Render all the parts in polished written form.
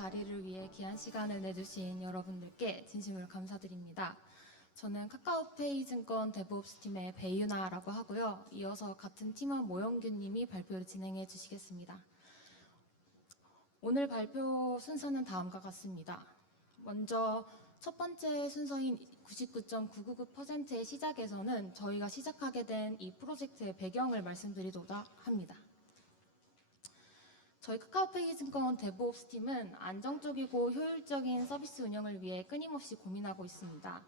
자리를 위해 귀한 시간을 내주신 여러분들께 진심으로 감사드립니다. 저는 카카오페이 증권 데브옵스 팀의 배유나라고 하고요. 이어서 같은 팀원 모영규님이 발표를 진행해 주시겠습니다. 오늘 발표 순서는 다음과 같습니다. 먼저 첫 번째 순서인 99.999%의 시작에서는 저희가 시작하게 된 이 프로젝트의 배경을 말씀드리고자 합니다. 저희 카카오페이 증권 데브옵스 팀은 안정적이고 효율적인 서비스 운영을 위해 끊임없이 고민하고 있습니다.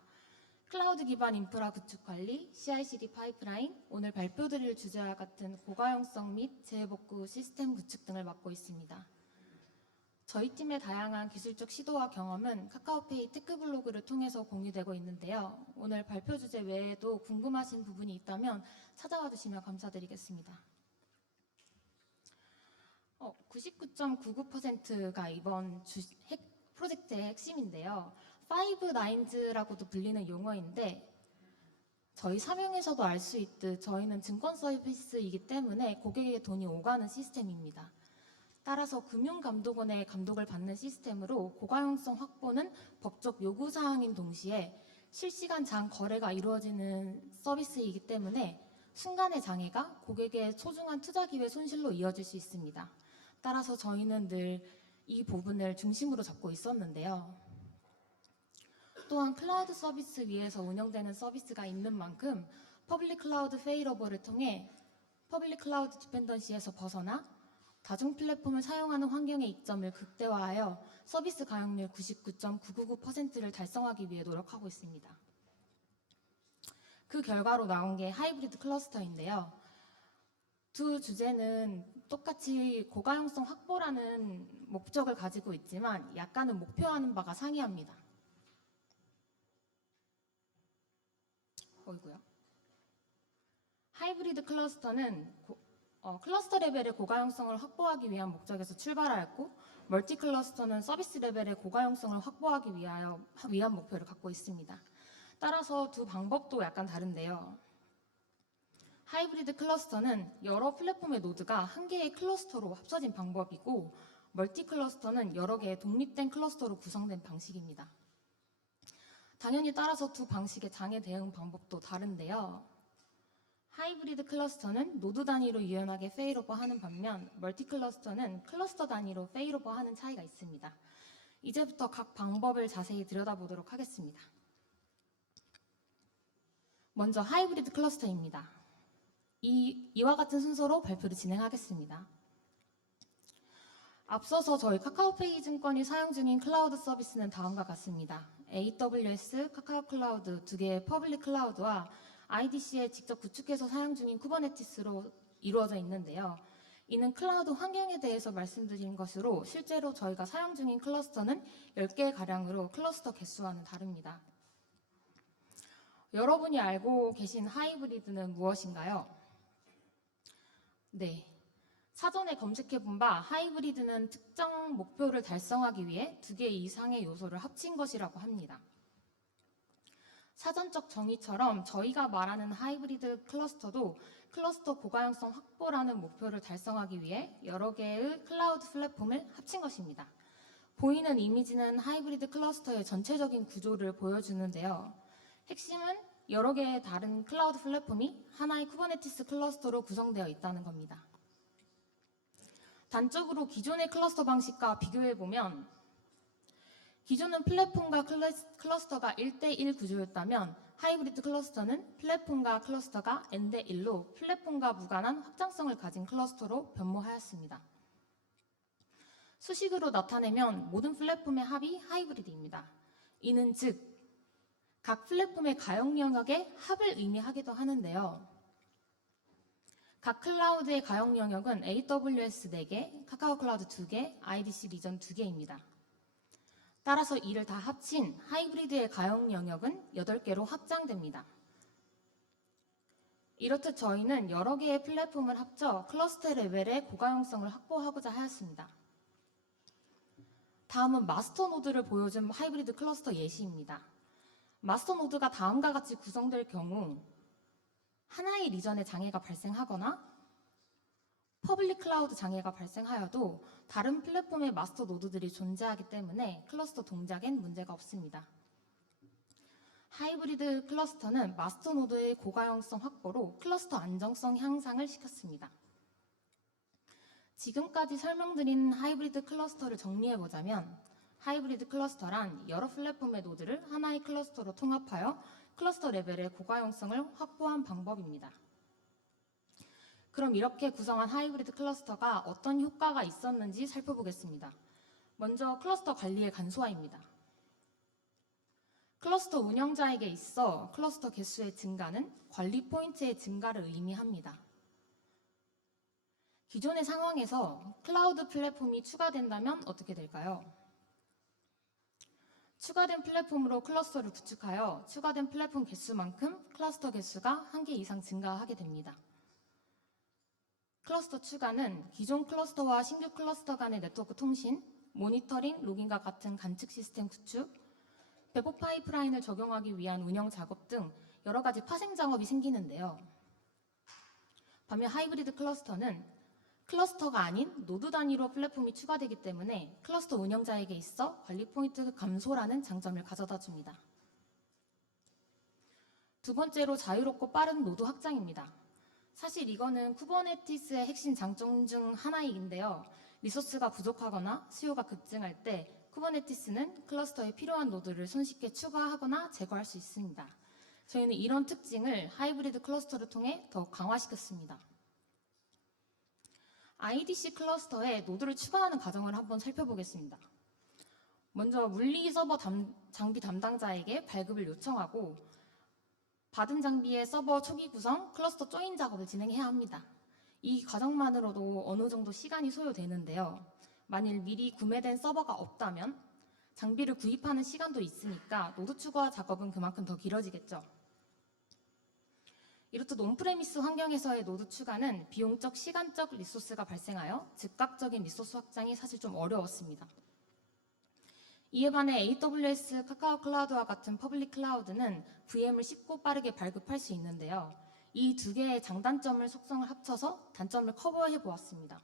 클라우드 기반 인프라 구축 관리, CI/CD 파이프라인, 오늘 발표드릴 주제와 같은 고가용성 및 재복구 시스템 구축 등을 맡고 있습니다. 저희 팀의 다양한 기술적 시도와 경험은 카카오페이 테크블로그를 통해서 공유되고 있는데요. 오늘 발표 주제 외에도 궁금하신 부분이 있다면 찾아와 주시면 감사드리겠습니다. 99.99%가 이번 프로젝트의 핵심인데요. 5나인즈라고도 불리는 용어인데 저희 사명에서도 알 수 있듯 저희는 증권 서비스이기 때문에 고객에게 돈이 오가는 시스템입니다. 따라서 금융감독원의 감독을 받는 시스템으로 고가용성 확보는 법적 요구사항인 동시에 실시간 장 거래가 이루어지는 서비스이기 때문에 순간의 장애가 고객의 소중한 투자 기회 손실로 이어질 수 있습니다. 따라서 저희는 늘 이 부분을 중심으로 잡고 있었는데요. 또한 클라우드 서비스 위에서 운영되는 서비스가 있는 만큼 퍼블릭 클라우드 페일오버를 통해 퍼블릭 클라우드 디펜던시에서 벗어나 다중 플랫폼을 사용하는 환경의 이점을 극대화하여 서비스 가용률 99.999%를 달성하기 위해 노력하고 있습니다. 그 결과로 나온 게 하이브리드 클러스터인데요. 두 주제는 똑같이 고가용성 확보라는 목적을 가지고 있지만 약간은 목표하는 바가 상이합니다. 하이브리드 클러스터는 클러스터 레벨의 고가용성을 확보하기 위한 목적에서 출발하였고 멀티 클러스터는 서비스 레벨의 고가용성을 확보하기 위한 목표를 갖고 있습니다. 따라서 두 방법도 약간 다른데요. 하이브리드 클러스터는 여러 플랫폼의 노드가 한 개의 클러스터로 합쳐진 방법이고 멀티 클러스터는 여러 개의 독립된 클러스터로 구성된 방식입니다. 당연히 따라서 두 방식의 장애 대응 방법도 다른데요. 하이브리드 클러스터는 노드 단위로 유연하게 페일오버 하는 반면 멀티 클러스터는 클러스터 단위로 페일오버 하는 차이가 있습니다. 이제부터 각 방법을 자세히 들여다보도록 하겠습니다. 먼저 하이브리드 클러스터입니다. 이와 같은 순서로 발표를 진행하겠습니다. 앞서서 저희 카카오페이 증권이 사용 중인 클라우드 서비스는 다음과 같습니다. AWS, 카카오 클라우드 두 개의 퍼블릭 클라우드와 IDC에 직접 구축해서 사용 중인 쿠버네티스로 이루어져 있는데요. 이는 클라우드 환경에 대해서 말씀드린 것으로 실제로 저희가 사용 중인 클러스터는 10개가량으로 클러스터 개수와는 다릅니다. 여러분이 알고 계신 하이브리드는 무엇인가요? 네, 사전에 검색해본 바 하이브리드는 특정 목표를 달성하기 위해 2개 이상의 요소를 합친 것이라고 합니다. 사전적 정의처럼 저희가 말하는 하이브리드 클러스터도 클러스터 고가용성 확보라는 목표를 달성하기 위해 여러 개의 클라우드 플랫폼을 합친 것입니다. 보이는 이미지는 하이브리드 클러스터의 전체적인 구조를 보여주는데요. 핵심은 여러 개의 다른 클라우드 플랫폼이 하나의 쿠버네티스 클러스터로 구성되어 있다는 겁니다. 단적으로 기존의 클러스터 방식과 비교해보면 기존은 플랫폼과 클러스터가 1대1 구조였다면 하이브리드 클러스터는 플랫폼과 클러스터가 N대1로 플랫폼과 무관한 확장성을 가진 클러스터로 변모하였습니다. 수식으로 나타내면 모든 플랫폼의 합이 하이브리드입니다. 이는 즉 각 플랫폼의 가용 영역의 합을 의미하기도 하는데요. 각 클라우드의 가용 영역은 AWS 4개, 카카오 클라우드 2개, IDC 리전 2개입니다. 따라서 이를 다 합친 하이브리드의 가용 영역은 8개로 확장됩니다. 이렇듯 저희는 여러 개의 플랫폼을 합쳐 클러스터 레벨의 고가용성을 확보하고자 하였습니다. 다음은 마스터 노드를 보여준 하이브리드 클러스터 예시입니다. 마스터 노드가 다음과 같이 구성될 경우 하나의 리전에 장애가 발생하거나 퍼블릭 클라우드 장애가 발생하여도 다른 플랫폼의 마스터 노드들이 존재하기 때문에 클러스터 동작엔 문제가 없습니다. 하이브리드 클러스터는 마스터 노드의 고가용성 확보로 클러스터 안정성 향상을 시켰습니다. 지금까지 설명드린 하이브리드 클러스터를 정리해보자면 하이브리드 클러스터란 여러 플랫폼의 노드를 하나의 클러스터로 통합하여 클러스터 레벨의 고가용성을 확보한 방법입니다. 그럼 이렇게 구성한 하이브리드 클러스터가 어떤 효과가 있었는지 살펴보겠습니다. 먼저 클러스터 관리의 간소화입니다. 클러스터 운영자에게 있어 클러스터 개수의 증가는 관리 포인트의 증가를 의미합니다. 기존의 상황에서 클라우드 플랫폼이 추가된다면 어떻게 될까요? 추가된 플랫폼으로 클러스터를 구축하여 추가된 플랫폼 개수만큼 클러스터 개수가 1개 이상 증가하게 됩니다. 클러스터 추가는 기존 클러스터와 신규 클러스터 간의 네트워크 통신, 모니터링, 로깅과 같은 관측 시스템 구축, 배포 파이프라인을 적용하기 위한 운영 작업 등 여러 가지 파생 작업이 생기는데요. 반면 하이브리드 클러스터는 클러스터가 아닌 노드 단위로 플랫폼이 추가되기 때문에 클러스터 운영자에게 있어 관리 포인트 감소라는 장점을 가져다 줍니다. 두 번째로 자유롭고 빠른 노드 확장입니다. 사실 이거는 쿠버네티스의 핵심 장점 중 하나인데요. 리소스가 부족하거나 수요가 급증할 때 쿠버네티스는 클러스터에 필요한 노드를 손쉽게 추가하거나 제거할 수 있습니다. 저희는 이런 특징을 하이브리드 클러스터를 통해 더욱 강화시켰습니다. IDC 클러스터에 노드를 추가하는 과정을 한번 살펴보겠습니다. 먼저 물리 서버 장비 담당자에게 발급을 요청하고 받은 장비의 서버 초기 구성, 클러스터 조인 작업을 진행해야 합니다. 이 과정만으로도 어느 정도 시간이 소요되는데요. 만일 미리 구매된 서버가 없다면 장비를 구입하는 시간도 있으니까 노드 추가 작업은 그만큼 더 길어지겠죠. 이렇듯 온프레미스 환경에서의 노드 추가는 비용적, 시간적 리소스가 발생하여 즉각적인 리소스 확장이 사실 좀 어려웠습니다. 이에 반해 AWS, 카카오 클라우드와 같은 퍼블릭 클라우드는 VM을 쉽고 빠르게 발급할 수 있는데요. 이 두 개의 장단점을 속성을 합쳐서 단점을 커버해 보았습니다.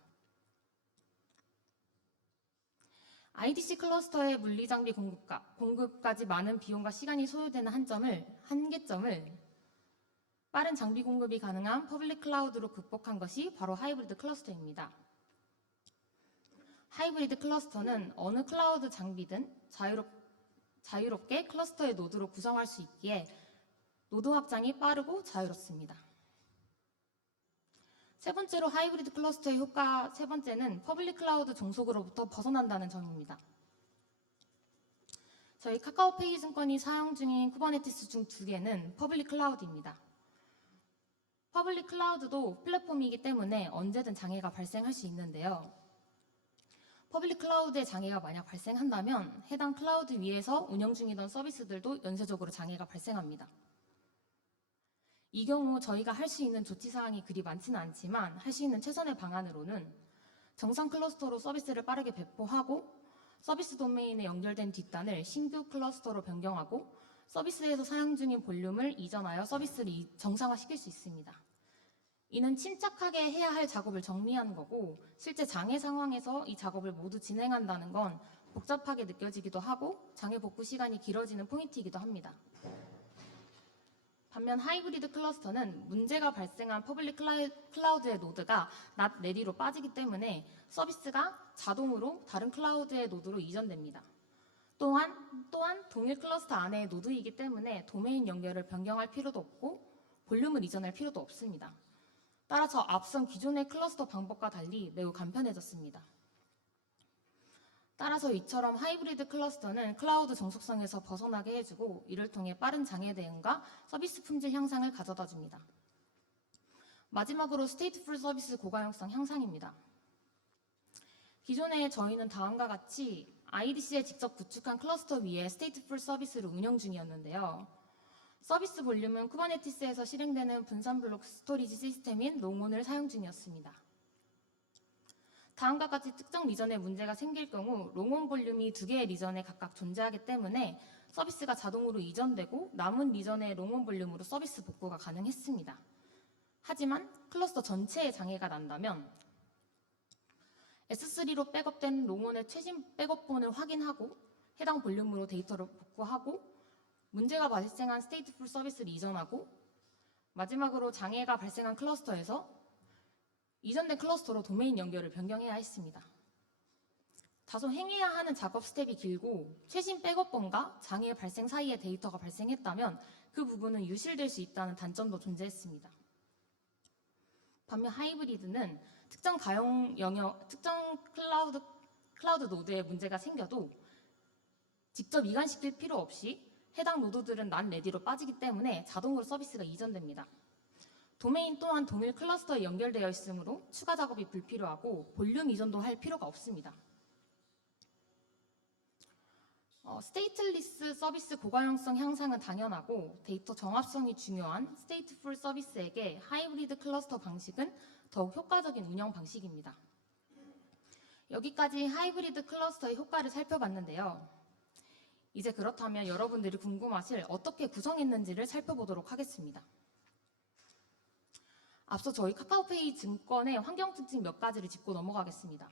IDC 클러스터의 물리장비 공급까지 많은 비용과 시간이 소요되는 한계점을 빠른 장비 공급이 가능한 퍼블릭 클라우드로 극복한 것이 바로 하이브리드 클러스터입니다. 하이브리드 클러스터는 어느 클라우드 장비든 자유롭게 클러스터의 노드로 구성할 수 있기에 노드 확장이 빠르고 자유롭습니다. 세 번째로 하이브리드 클러스터의 효과 세 번째는 퍼블릭 클라우드 종속으로부터 벗어난다는 점입니다. 저희 카카오페이 증권이 사용 중인 쿠버네티스 중 2개는 퍼블릭 클라우드입니다. 퍼블릭 클라우드도 플랫폼이기 때문에 언제든 장애가 발생할 수 있는데요. 퍼블릭 클라우드에 장애가 만약 발생한다면 해당 클라우드 위에서 운영 중이던 서비스들도 연쇄적으로 장애가 발생합니다. 이 경우 저희가 할 수 있는 조치사항이 그리 많지는 않지만 할 수 있는 최선의 방안으로는 정상 클러스터로 서비스를 빠르게 배포하고 서비스 도메인에 연결된 뒷단을 신규 클러스터로 변경하고 서비스에서 사용 중인 볼륨을 이전하여 서비스를 정상화시킬 수 있습니다. 이는 침착하게 해야 할 작업을 정리하는 거고 실제 장애 상황에서 이 작업을 모두 진행한다는 건 복잡하게 느껴지기도 하고 장애 복구 시간이 길어지는 포인트이기도 합니다. 반면 하이브리드 클러스터는 문제가 발생한 퍼블릭 클라우드의 노드가 not ready로 빠지기 때문에 서비스가 자동으로 다른 클라우드의 노드로 이전됩니다. 또한 동일 클러스터 안의 노드이기 때문에 도메인 연결을 변경할 필요도 없고 볼륨을 이전할 필요도 없습니다. 따라서 앞선 기존의 클러스터 방법과 달리 매우 간편해졌습니다. 따라서 이처럼 하이브리드 클러스터는 클라우드 정속성에서 벗어나게 해주고 이를 통해 빠른 장애 대응과 서비스 품질 향상을 가져다 줍니다. 마지막으로 스테이트풀 서비스 고가용성 향상입니다. 기존에 저희는 다음과 같이 IDC에 직접 구축한 클러스터 위에 스테이트풀 서비스를 운영 중이었는데요. 서비스 볼륨은 쿠버네티스에서 실행되는 분산 블록 스토리지 시스템인 롱온을 사용 중이었습니다. 다음과 같이 특정 리전에 문제가 생길 경우 롱온 볼륨이 2개의 리전에 각각 존재하기 때문에 서비스가 자동으로 이전되고 남은 리전의 롱온 볼륨으로 서비스 복구가 가능했습니다. 하지만 클러스터 전체에 장애가 난다면 S3로 백업된 롱온의 최신 백업본을 확인하고 해당 볼륨으로 데이터를 복구하고 문제가 발생한 스테이트풀 서비스를 이전하고 마지막으로 장애가 발생한 클러스터에서 이전된 클러스터로 도메인 연결을 변경해야 했습니다. 다소 행해야 하는 작업 스텝이 길고 최신 백업본과 장애 발생 사이에 데이터가 발생했다면 그 부분은 유실될 수 있다는 단점도 존재했습니다. 반면 하이브리드는 특정 가용 영역, 특정 클라우드 노드에 문제가 생겨도 직접 이관시킬 필요 없이 해당 노드들은 난 레디로 빠지기 때문에 자동으로 서비스가 이전됩니다. 도메인 또한 동일 클러스터에 연결되어 있으므로 추가 작업이 불필요하고 볼륨 이전도 할 필요가 없습니다. 스테이트리스 서비스 고가용성 향상은 당연하고 데이터 정합성이 중요한 스테이트풀 서비스에게 하이브리드 클러스터 방식은 더욱 효과적인 운영 방식입니다. 여기까지 하이브리드 클러스터의 효과를 살펴봤는데요. 이제 그렇다면 여러분들이 궁금하실 어떻게 구성했는지를 살펴보도록 하겠습니다. 앞서 저희 카카오페이 증권의 환경 특징 몇 가지를 짚고 넘어가겠습니다.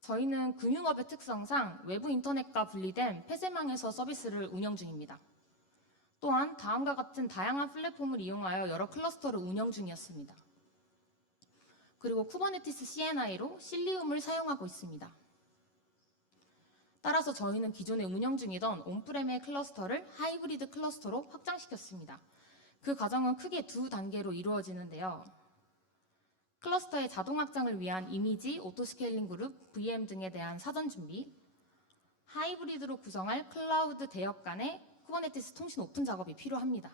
저희는 금융업의 특성상 외부 인터넷과 분리된 폐쇄망에서 서비스를 운영 중입니다. 또한 다음과 같은 다양한 플랫폼을 이용하여 여러 클러스터를 운영 중이었습니다. 그리고 쿠버네티스 CNI로 실리움을 사용하고 있습니다. 따라서 저희는 기존에 운영 중이던 온프렘의 클러스터를 하이브리드 클러스터로 확장시켰습니다. 그 과정은 크게 두 단계로 이루어지는데요. 클러스터의 자동 확장을 위한 이미지, 오토스케일링 그룹, VM 등에 대한 사전 준비, 하이브리드로 구성할 클라우드 대역 간의 쿠버네티스 통신 오픈 작업이 필요합니다.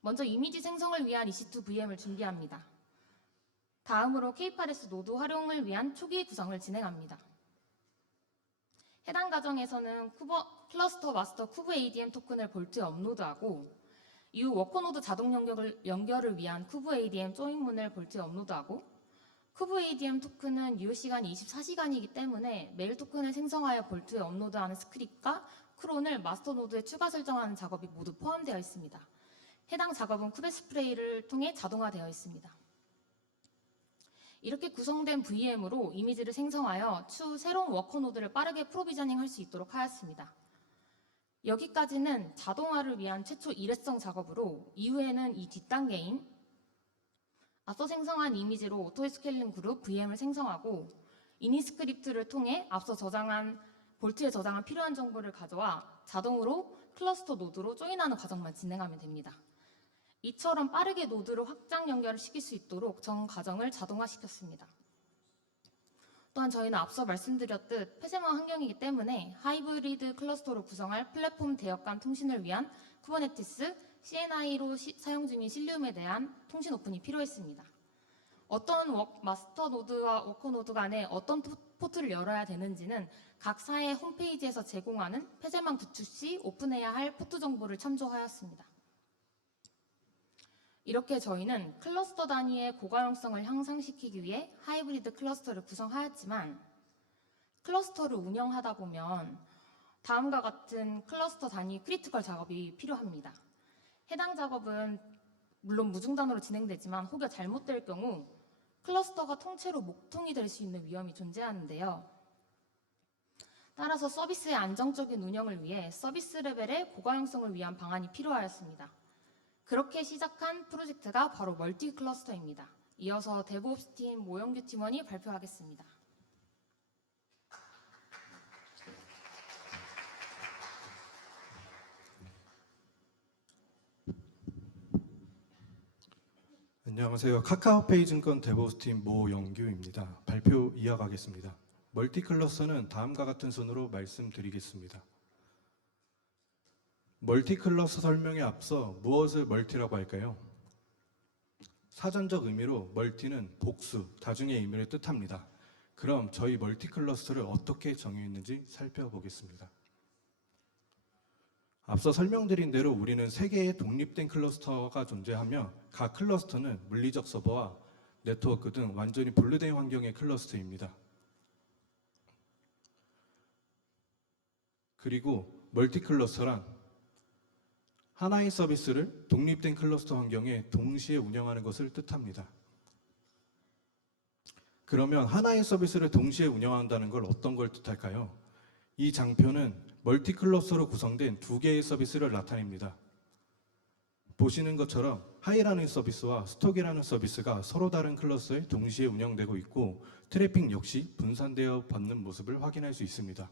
먼저 이미지 생성을 위한 EC2 VM을 준비합니다. 다음으로 K8S 노드 활용을 위한 초기 구성을 진행합니다. 해당 과정에서는 클러스터 마스터 쿠브 ADM 토큰을 볼트에 업로드하고 이후 워커노드 자동 연결을 위한 쿠브 ADM 조인문을 볼트에 업로드하고 쿠브 ADM 토큰은 유효 시간이 24시간이기 때문에 메일 토큰을 생성하여 볼트에 업로드하는 스크립트가 크론을 마스터 노드에 추가 설정하는 작업이 모두 포함되어 있습니다. 해당 작업은 쿠베스프레이를 통해 자동화되어 있습니다. 이렇게 구성된 VM으로 이미지를 생성하여 추후 새로운 워커노드를 빠르게 프로비저닝 할 수 있도록 하였습니다. 여기까지는 자동화를 위한 최초 일회성 작업으로 이후에는 이 뒷단계인 앞서 생성한 이미지로 오토스케일링 그룹 VM을 생성하고 이니스크립트를 통해 앞서 볼트에 저장한 필요한 정보를 가져와 자동으로 클러스터 노드로 조인하는 과정만 진행하면 됩니다. 이처럼 빠르게 노드를 확장 연결을 시킬 수 있도록 전 과정을 자동화시켰습니다. 또한 저희는 앞서 말씀드렸듯 폐쇄망 환경이기 때문에 하이브리드 클러스터로 구성할 플랫폼 대역 간 통신을 위한 쿠버네티스, CNI로 사용 중인 실리움에 대한 통신 오픈이 필요했습니다. 어떤 마스터 노드와 워커 노드 간에 어떤 포트를 열어야 되는지는 각 사의 홈페이지에서 제공하는 폐쇄망 구축 시 오픈해야 할 포트 정보를 참조하였습니다. 이렇게 저희는 클러스터 단위의 고가용성을 향상시키기 위해 하이브리드 클러스터를 구성하였지만 클러스터를 운영하다 보면 다음과 같은 클러스터 단위 크리티컬 작업이 필요합니다. 해당 작업은 물론 무중단으로 진행되지만 혹여 잘못될 경우 클러스터가 통째로 목통이 될 수 있는 위험이 존재하는데요. 따라서 서비스의 안정적인 운영을 위해 서비스 레벨의 고가용성을 위한 방안이 필요하였습니다. 그렇게 시작한 프로젝트가 바로 멀티 클러스터입니다. 이어서 데브옵스 팀 모영규 팀원이 발표하겠습니다. 안녕하세요. 카카오페이 증권 데브옵스 팀 모영규입니다. 발표 이어가겠습니다. 멀티 클러스터는 다음과 같은 순으로 말씀드리겠습니다. 멀티 클러스터 설명에 앞서 무엇을 멀티라고 할까요? 사전적 의미로 멀티는 복수, 다중의 의미를 뜻합니다. 그럼 저희 멀티 클러스터를 어떻게 정의했는지 살펴보겠습니다. 앞서 설명드린 대로 우리는 3개의 독립된 클러스터가 존재하며 각 클러스터는 물리적 서버와 네트워크 등 완전히 분리된 환경의 클러스터입니다. 그리고 멀티 클러스터란 하나의 서비스를 독립된 클러스터 환경에 동시에 운영하는 것을 뜻합니다. 그러면 하나의 서비스를 동시에 운영한다는 걸 어떤 걸 뜻할까요? 이 장표는 멀티 클러스터로 구성된 두 개의 서비스를 나타냅니다. 보시는 것처럼 하이라는 서비스와 스톡이라는 서비스가 서로 다른 클러스에 동시에 운영되고 있고 트래픽 역시 분산되어 받는 모습을 확인할 수 있습니다.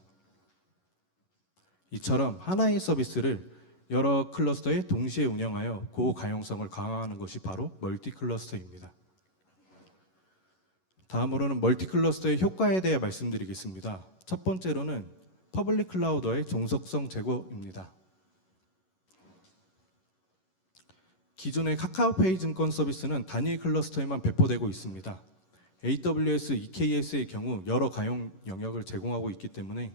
이처럼 하나의 서비스를 여러 클러스터에 동시에 운영하여 고가용성을 강화하는 것이 바로 멀티 클러스터입니다. 다음으로는 멀티 클러스터의 효과에 대해 말씀드리겠습니다. 첫 번째로는 퍼블릭 클라우드의 종속성 제고입니다. 기존의 카카오페이 증권 서비스는 단일 클러스터에만 배포되고 있습니다. AWS, EKS의 경우 여러 가용 영역을 제공하고 있기 때문에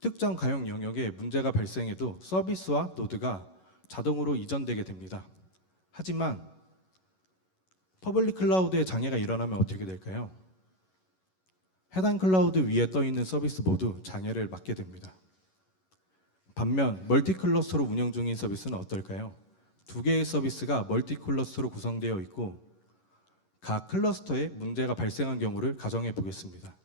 특정 가용 영역에 문제가 발생해도 서비스와 노드가 자동으로 이전되게 됩니다. 하지만 퍼블릭 클라우드에 장애가 일어나면 어떻게 될까요? 해당 클라우드 위에 떠 있는 서비스 모두 장애를 맞게 됩니다. 반면 멀티 클러스터로 운영 중인 서비스는 어떨까요? 두 개의 서비스가 멀티 클러스터로 구성되어 있고 각 클러스터에 문제가 발생한 경우를 가정해 보겠습니다.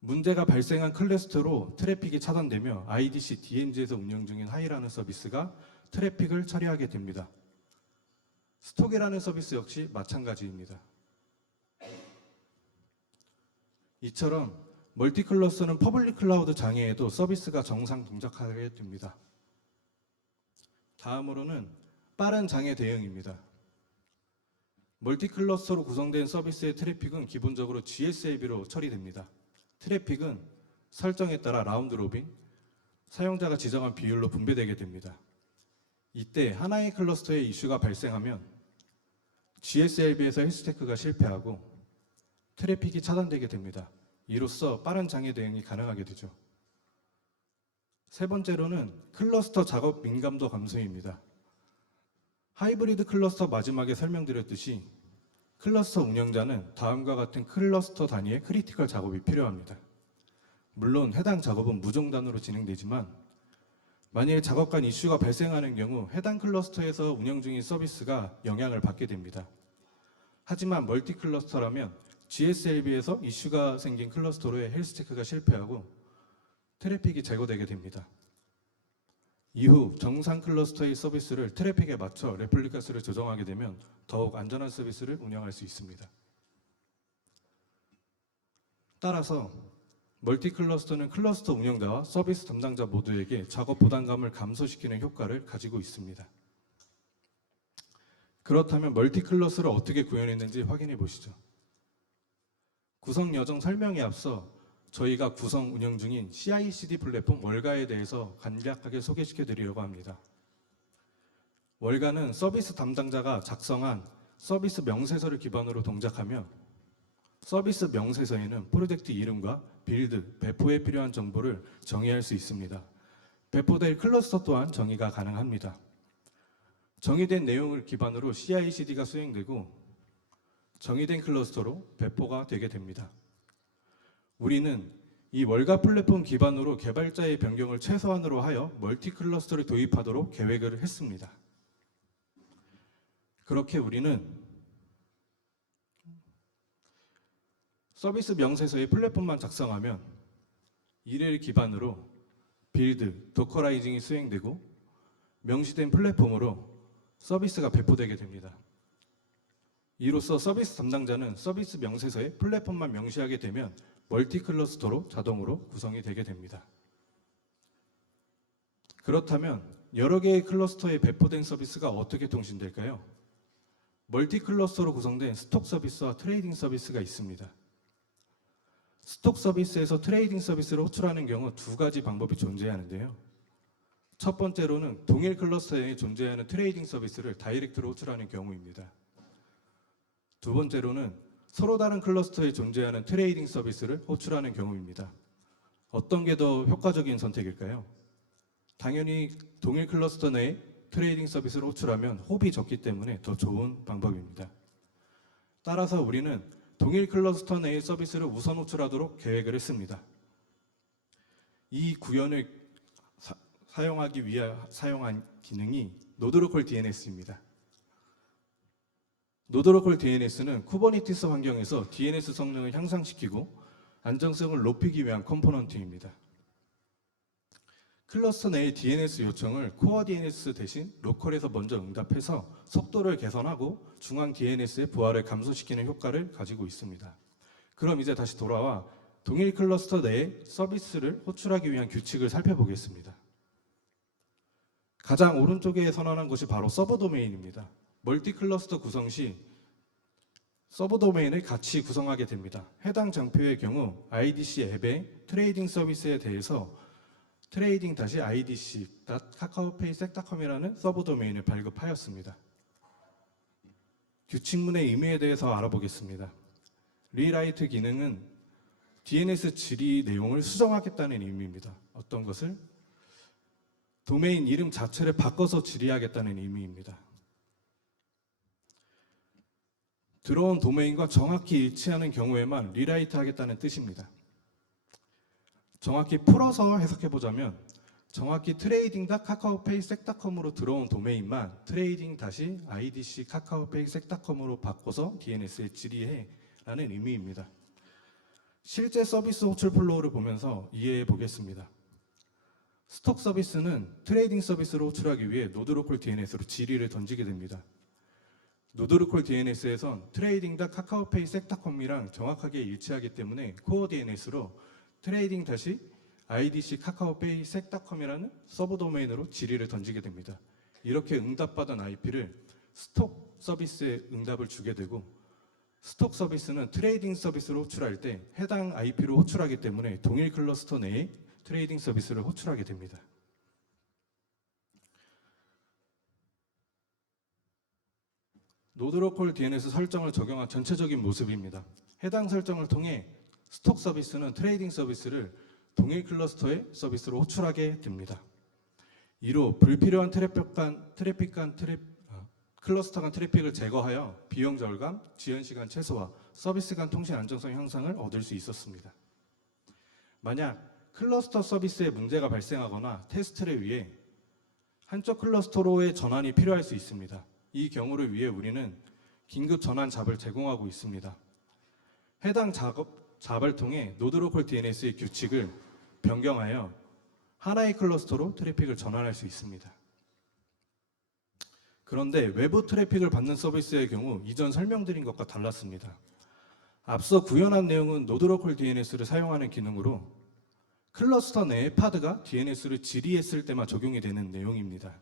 문제가 발생한 클러스터로 트래픽이 차단되며 IDC DMZ에서 운영 중인 하이라는 서비스가 트래픽을 처리하게 됩니다. 스톡이라는 서비스 역시 마찬가지입니다. 이처럼 멀티 클러스터는 퍼블릭 클라우드 장애에도 서비스가 정상 동작하게 됩니다. 다음으로는 빠른 장애 대응입니다. 멀티 클러스터로 구성된 서비스의 트래픽은 기본적으로 GSLB로 처리됩니다. 트래픽은 설정에 따라 라운드 로빈, 사용자가 지정한 비율로 분배되게 됩니다. 이때 하나의 클러스터에 이슈가 발생하면 GSLB에서 헬스테크가 실패하고 트래픽이 차단되게 됩니다. 이로써 빠른 장애 대응이 가능하게 되죠. 세 번째로는 클러스터 작업 민감도 감소입니다. 하이브리드 클러스터 마지막에 설명드렸듯이 클러스터 운영자는 다음과 같은 클러스터 단위의 크리티컬 작업이 필요합니다. 물론 해당 작업은 무종단으로 진행되지만 만일 작업 간 이슈가 발생하는 경우 해당 클러스터에서 운영 중인 서비스가 영향을 받게 됩니다. 하지만 멀티 클러스터라면 GSLB에서 이슈가 생긴 클러스터로의 헬스체크가 실패하고 트래픽이 제거되게 됩니다. 이후 정상 클러스터의 서비스를 트래픽에 맞춰 레플리카 수를 조정하게 되면 더욱 안전한 서비스를 운영할 수 있습니다. 따라서 멀티 클러스터는 클러스터 운영자와 서비스 담당자 모두에게 작업 부담감을 감소시키는 효과를 가지고 있습니다. 그렇다면 멀티 클러스를 어떻게 구현했는지 확인해 보시죠. 구성 여정 설명에 앞서 저희가 구성 운영 중인 CI/CD 플랫폼 월가에 대해서 간략하게 소개시켜 드리려고 합니다. 월가는 서비스 담당자가 작성한 서비스 명세서를 기반으로 동작하며 서비스 명세서에는 프로젝트 이름과 빌드, 배포에 필요한 정보를 정의할 수 있습니다. 배포될 클러스터 또한 정의가 가능합니다. 정의된 내용을 기반으로 CI/CD가 수행되고 정의된 클러스터로 배포가 되게 됩니다. 우리는 이 월가 플랫폼 기반으로 개발자의 변경을 최소한으로 하여 멀티 클러스터를 도입하도록 계획을 했습니다. 그렇게 우리는 서비스 명세서의 플랫폼만 작성하면 이를 기반으로 빌드, 도커라이징이 수행되고 명시된 플랫폼으로 서비스가 배포되게 됩니다. 이로써 서비스 담당자는 서비스 명세서에 플랫폼만 명시하게 되면 멀티 클러스터로 자동으로 구성이 되게 됩니다. 그렇다면 여러 개의 클러스터에 배포된 서비스가 어떻게 통신될까요? 멀티 클러스터로 구성된 스톡 서비스와 트레이딩 서비스가 있습니다. 스톡 서비스에서 트레이딩 서비스를 호출하는 경우 두 가지 방법이 존재하는데요. 첫 번째로는 동일 클러스터에 존재하는 트레이딩 서비스를 다이렉트로 호출하는 경우입니다. 두 번째로는 서로 다른 클러스터에 존재하는 트레이딩 서비스를 호출하는 경우입니다. 어떤 게 더 효과적인 선택일까요? 당연히 동일 클러스터 내에 트레이딩 서비스를 호출하면 호흡이 적기 때문에 더 좋은 방법입니다. 따라서 우리는 동일 클러스터 내의 서비스를 우선 호출하도록 계획을 했습니다. 이 구현을 사용하기 위해 사용한 기능이 노드로컬 DNS입니다. 노드로컬 DNS는 쿠버네티스 환경에서 DNS 성능을 향상시키고 안정성을 높이기 위한 컴포넌트입니다. 클러스터 내의 DNS 요청을 코어 DNS 대신 로컬에서 먼저 응답해서 속도를 개선하고 중앙 DNS의 부하를 감소시키는 효과를 가지고 있습니다. 그럼 이제 다시 돌아와 동일 클러스터 내의 서비스를 호출하기 위한 규칙을 살펴보겠습니다. 가장 오른쪽에 선언한 것이 바로 서버 도메인입니다. 멀티 클러스터 구성 시 서버 도메인을 같이 구성하게 됩니다. 해당 장표의 경우 IDC 앱의 트레이딩 서비스에 대해서 trading-idc.kakaopay.com이라는 서버 도메인을 발급하였습니다. 규칙문의 의미에 대해서 알아보겠습니다. 리라이트 기능은 DNS 질의 내용을 수정하겠다는 의미입니다. 어떤 것을? 도메인 이름 자체를 바꿔서 질의하겠다는 의미입니다. 들어온 도메인과 정확히 일치하는 경우에만 리라이트 하겠다는 뜻입니다. 정확히 풀어서 해석해보자면 정확히 trading.kakaopay.com으로 들어온 도메인만 trading-idc.kakaopay.com으로 바꿔서 DNS에 질의해 라는 의미입니다. 실제 서비스 호출 플로우를 보면서 이해해 보겠습니다. 스톡 서비스는 트레이딩 서비스로 호출하기 위해 노드로컬 DNS로 질의를 던지게 됩니다. 노드로컬 DNS에선 trading.kakaopay.com이랑 정확하게 일치하기 때문에 코어 DNS로 trading-idc.kakaopay.com이라는 서버 도메인으로 질의를 던지게 됩니다. 이렇게 응답받은 IP를 스톡 서비스에 응답을 주게 되고 스톡 서비스는 트레이딩 서비스로 호출할 때 해당 IP로 호출하기 때문에 동일 클러스터 내에 트레이딩 서비스를 호출하게 됩니다. 노드로컬 DNS 설정을 적용한 전체적인 모습입니다. 해당 설정을 통해 스톡 서비스는 트레이딩 서비스를 동일 클러스터의 서비스로 호출하게 됩니다. 이로 불필요한 클러스터 간 트래픽을 제거하여 비용 절감, 지연 시간 최소화, 서비스 간 통신 안정성 향상을 얻을 수 있었습니다. 만약 클러스터 서비스에 문제가 발생하거나 테스트를 위해 한쪽 클러스터로의 전환이 필요할 수 있습니다. 이 경우를 위해 우리는 긴급 전환 잡을 제공하고 있습니다. 해당 잡을 통해 노드로컬 DNS의 규칙을 변경하여 하나의 클러스터로 트래픽을 전환할 수 있습니다. 그런데 외부 트래픽을 받는 서비스의 경우 이전 설명드린 것과 달랐습니다. 앞서 구현한 내용은 노드로컬 DNS를 사용하는 기능으로 클러스터 내의 파드가 DNS를 질의했을 때만 적용이 되는 내용입니다.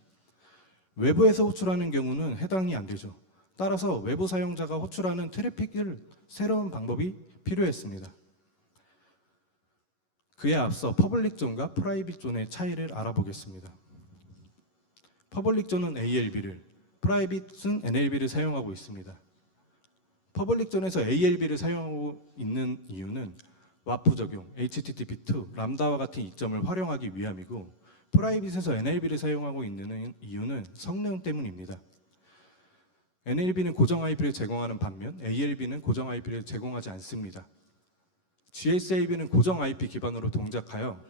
외부에서 호출하는 경우는 해당이 안 되죠. 따라서 외부 사용자가 호출하는 트래픽을 새로운 방법이 필요했습니다. 그에 앞서 퍼블릭 존과 프라이빗 존의 차이를 알아보겠습니다. 퍼블릭 존은 ALB를, 프라이빗은 NLB를 사용하고 있습니다. 퍼블릭 존에서 ALB를 사용하고 있는 이유는 와프 적용, HTTP2, 람다와 같은 이점을 활용하기 위함이고 프라이빗에서 NLB를 사용하고 있는 이유는 성능 때문입니다. NLB는 고정 IP를 제공하는 반면 ALB는 고정 IP를 제공하지 않습니다. GSLB는 고정 IP 기반으로 동작하여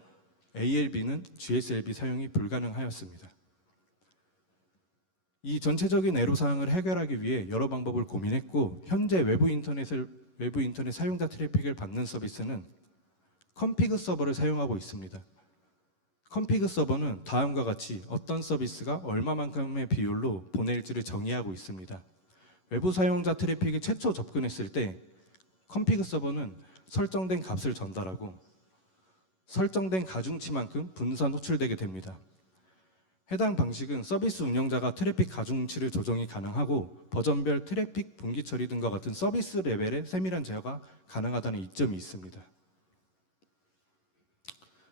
ALB는 GSLB 사용이 불가능하였습니다. 이 전체적인 애로사항을 해결하기 위해 여러 방법을 고민했고 현재 외부 인터넷 사용자 트래픽을 받는 서비스는 컴피그 서버를 사용하고 있습니다. 컴피그 서버는 다음과 같이 어떤 서비스가 얼마만큼의 비율로 보낼지를 정의하고 있습니다. 외부 사용자 트래픽이 최초 접근했을 때 컴피그 서버는 설정된 값을 전달하고 설정된 가중치만큼 분산 호출되게 됩니다. 해당 방식은 서비스 운영자가 트래픽 가중치를 조정이 가능하고 버전별 트래픽 분기 처리 등과 같은 서비스 레벨의 세밀한 제어가 가능하다는 이점이 있습니다.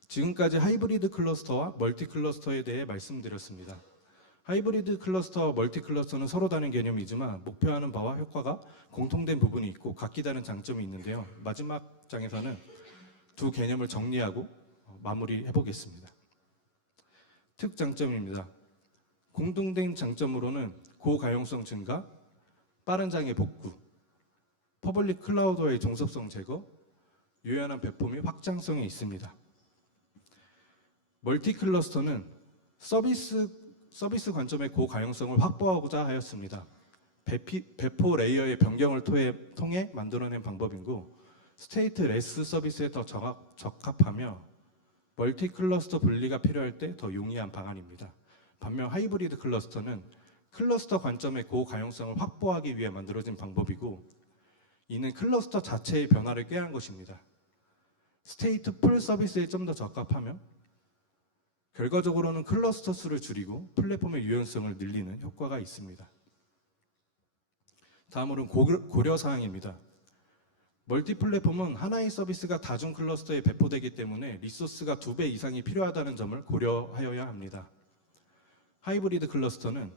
지금까지 하이브리드 클러스터와 멀티 클러스터에 대해 말씀드렸습니다. 하이브리드 클러스터와 멀티 클러스터는 서로 다른 개념이지만 목표하는 바와 효과가 공통된 부분이 있고 각기 다른 장점이 있는데요. 마지막 장에서는 두 개념을 정리하고 마무리해 보겠습니다. 특장점입니다. 공통된 장점으로는 고가용성 증가, 빠른 장애 복구, 퍼블릭 클라우드와의 종속성 제거, 유연한 배포 및 확장성이 있습니다. 멀티 클러스터는 서비스 관점의 고가용성을 확보하고자 하였습니다. 배포 레이어의 변경을 통해 만들어낸 방법이고 스테이트레스 서비스에 더 적합하며 멀티 클러스터 분리가 필요할 때 더 용이한 방안입니다. 반면 하이브리드 클러스터는 클러스터 관점의 고가용성을 확보하기 위해 만들어진 방법이고 이는 클러스터 자체의 변화를 꾀한 것입니다. 스테이트 풀 서비스에 좀 더 적합하며 결과적으로는 클러스터 수를 줄이고 플랫폼의 유연성을 늘리는 효과가 있습니다. 다음으로는 고려사항입니다. 멀티 플랫폼은 하나의 서비스가 다중 클러스터에 배포되기 때문에 리소스가 2배 이상이 필요하다는 점을 고려하여야 합니다. 하이브리드 클러스터는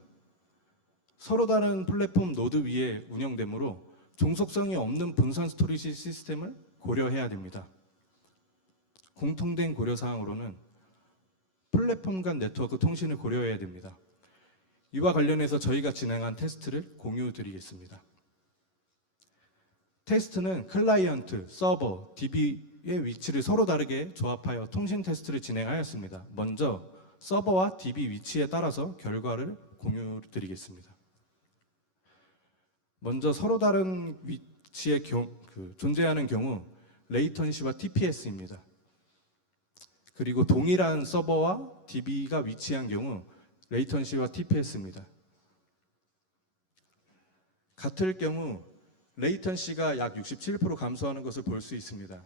서로 다른 플랫폼 노드 위에 운영되므로 종속성이 없는 분산 스토리지 시스템을 고려해야 됩니다. 공통된 고려사항으로는 플랫폼 간 네트워크 통신을 고려해야 됩니다. 이와 관련해서 저희가 진행한 테스트를 공유드리겠습니다. 테스트는 클라이언트, 서버, DB의 위치를 서로 다르게 조합하여 통신 테스트를 진행하였습니다. 먼저 서버와 DB 위치에 따라서 결과를 공유드리겠습니다. 먼저 서로 다른 위치에 존재하는 경우 레이턴시와 TPS입니다. 그리고 동일한 서버와 DB가 위치한 경우 레이턴시와 TPS입니다. 같을 경우 레이턴시가 약 67% 감소하는 것을 볼 수 있습니다.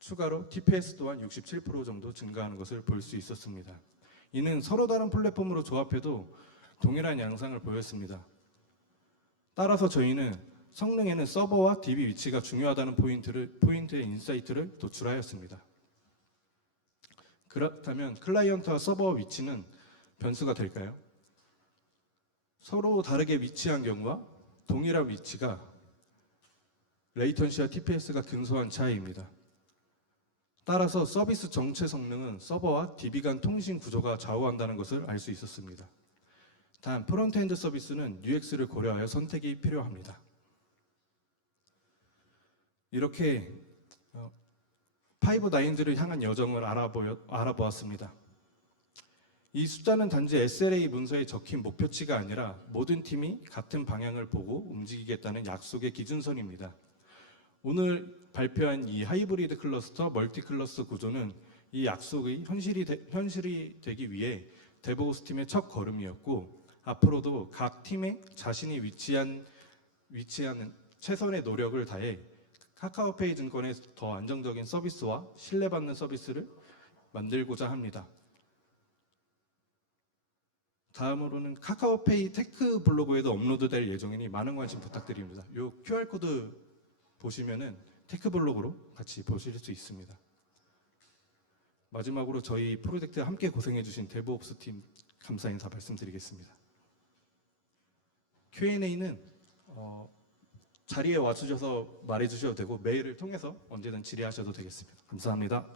추가로 TPS 또한 67% 정도 증가하는 것을 볼 수 있었습니다. 이는 서로 다른 플랫폼으로 조합해도 동일한 양상을 보였습니다. 따라서 저희는 성능에는 서버와 DB 위치가 중요하다는 포인트의 인사이트를 도출하였습니다. 그렇다면 클라이언트와 서버 위치는 변수가 될까요? 서로 다르게 위치한 경우와 동일한 위치가 레이턴시와 TPS가 근소한 차이입니다. 따라서 서비스 정체 성능은 서버와 DB 간 통신 구조가 좌우한다는 것을 알 수 있었습니다. 단 프론트엔드 서비스는 UX를 고려하여 선택이 필요합니다. 이렇게 파이브나인즈를 향한 여정을 알아보았습니다. 이 숫자는 단지 SLA 문서에 적힌 목표치가 아니라 모든 팀이 같은 방향을 보고 움직이겠다는 약속의 기준선입니다. 오늘 발표한 이 하이브리드 클러스터, 멀티 클러스터 구조는 이 약속이 현실이 되기 위해 데브오ps 팀의 첫 걸음이었고 앞으로도 각 팀에 자신이 위치하는 최선의 노력을 다해 카카오페이 증권의 더 안정적인 서비스와 신뢰받는 서비스를 만들고자 합니다. 다음으로는 카카오페이 테크 블로그에도 업로드될 예정이니 많은 관심 부탁드립니다. 이 QR코드 보시면은 테크 블로그로 같이 보실 수 있습니다. 마지막으로 저희 프로젝트에 함께 고생해주신 데브옵스 팀 감사 인사 말씀드리겠습니다. Q&A는 자리에 와주셔서 말해주셔도 되고 메일을 통해서 언제든 질의하셔도 되겠습니다. 감사합니다.